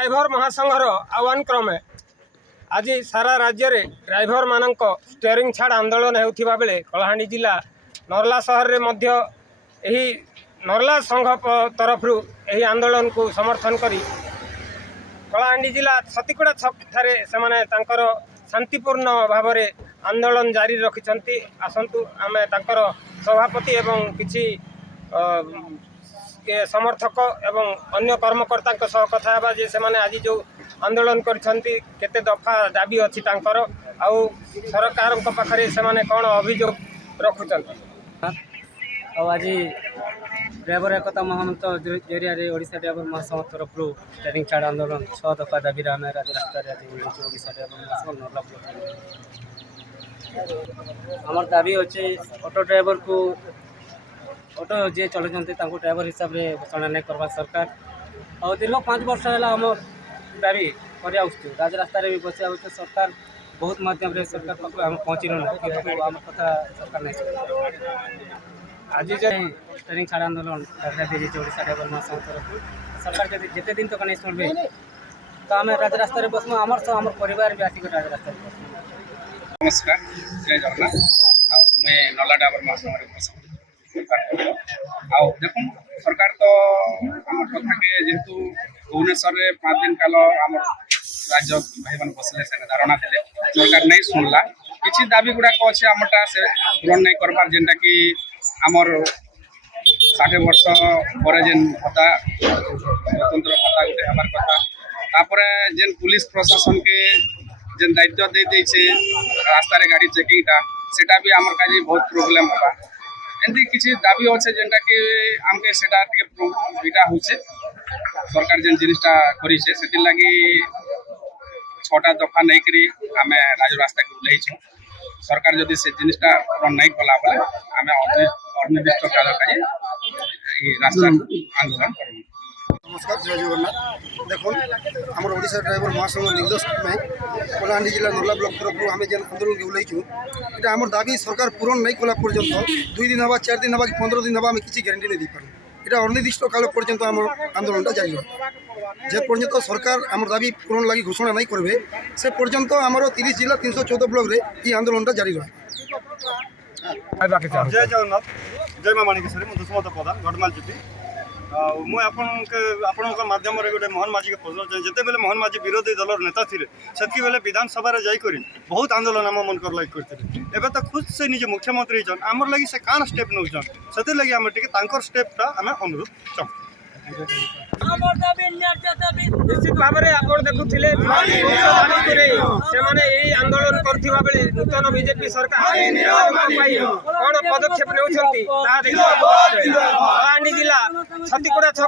Driver महासंघर आह्वान क्रमे आज सारा राज्य रे ड्राइवर मानक स्टीयरिंग छाड़ आंदोलन होता बेले कलाहांडी जिला नरला सहर में यही नरला संघ तरफ यही आंदोलन को समर्थन करी कलाहांडी जिला छतीकोड़ा छक ठारे से शांतिपूर्ण भाव में आंदोलन जारी रखिंट आसतु आमे तांकर सभापति एवं किसी के समर्थक एवं अन्य कर्मकर्ता कथा हेबा जे से आज जो आंदोलन करते दफा दाबी अच्छी आउ सरकार पाखे से कौन अभियोग रखुंट आज ड्राइवर एकता महामंच जरिया ओडिशा ड्राइवर महासंघ तरफ स्टीयरिंग छाड़ आंदोलन 6 दफा दाबी आम राजरास्तार ओडिशा ड्राइवर महासंघ नरला आमर दाबी अच्छे ऑटो ड्राइवर को ऑटो जी चलुँच ड्राइवर हिसाब से घोषणा नहीं करवा सरकार और दीर्घ 5 वर्ष है आम दाबी कर राजरास्तार भी बस सरकार बहुत माध्यम सरकार पाख आम पहुँचल ना आम कथा सरकार नहीं आज जो स्टीयरिंग छाड़ आंदोलन ओडिशा ड्राइवर महासंघ तरफ सरकार जब जिते दिन तक नहीं शुणवे तो आम राजरास्तार बसमु आमर सब आम परिवार भी आसिक राजरास्तार बसमु। नमस्कार जय जगन्नाथ मैं नरला ड्राइवर महासंघ देखो सरकार तो आम कथा के जेहेतु भुवनेश्वर में 5 दिन काल आम राज्य भाई मान बसले से धारणा थे सरकार नहीं शुणला किसी दाबी गुड़ाक अच्छे आमटा से पूरण नहीं कर जेनटा कि आमर 60 वर्ष पर जेन भत्ता स्वतंत्र भत्ता गोटे हमार कथा तापर जेन पुलिस प्रशासन के जेन दायित्व दे देछे रास्ता रे गाड़ी चेकिंग टा सेटा भी आमर काजी बहुत प्रॉब्लम होगा एंती किसी दाबी अच्छे जेनटा कि आमके सेटा टिके इटा होचे सरकार जेन जिनिसटा करिसे सेति लागि 6टा दफा नहीं करी आमे राजरास्ता के उल्लेइछु सरकार जदि से जिनिसटा पूर्ण नहीं कला बोले आमे अनिर्दिष्ट काल काजे ई रास्ता आंदोलन करू। नमस्कार जय जगन्नाथ देखो आमर ओडिशा ड्राइवर महासंघ निर्देश में कलाहांडी जिला नरला ब्लॉक तरफ आम जेन आंदोलन के उल्लेइछु इटा आमर दाबी सरकार पूरण नहीं कला पर्यंत 2 दिन हवा 4 दिन हवा कि 15 दिन हवा आम किसी गारंटी नहीं दी पारू इटा अनिर्दिष्ट काल पर्यंत आम आंदोलनटा जारी रहा जे पर्यंत सरकार आमर दाबी पूरण लगी घोषणा नहीं करबे से पर्यंत आमर 30 जिला 314 ब्लॉक रे ई आंदोलनटा जारी रहा। जय जगन्नाथ जय माँ माणिकेश्वरी मुझे दुष्मत प्रधान घटमाल जीपी मुझे आपण माध्यम गोटे मोहन माझी के प्रश्न जिते बेले मोहन माझी विरोधी दल नेता थे से बेले विधानसभा जाकर बहुत आंदोलन आम मनकर लगे करते एवं तो खुद से निजे मुख्यमंत्री आमर लगी से कान स्टेप नौन से लगे आम टे स्टेपटा आम अनुरोध चाहूँ। निश्चित भाव में आप देखुले आंदोलन करथिबा बेले नूतन बीजेपी सरकार कौन पदक्षेप कलाहांडी जिला छतीकोड़ा छक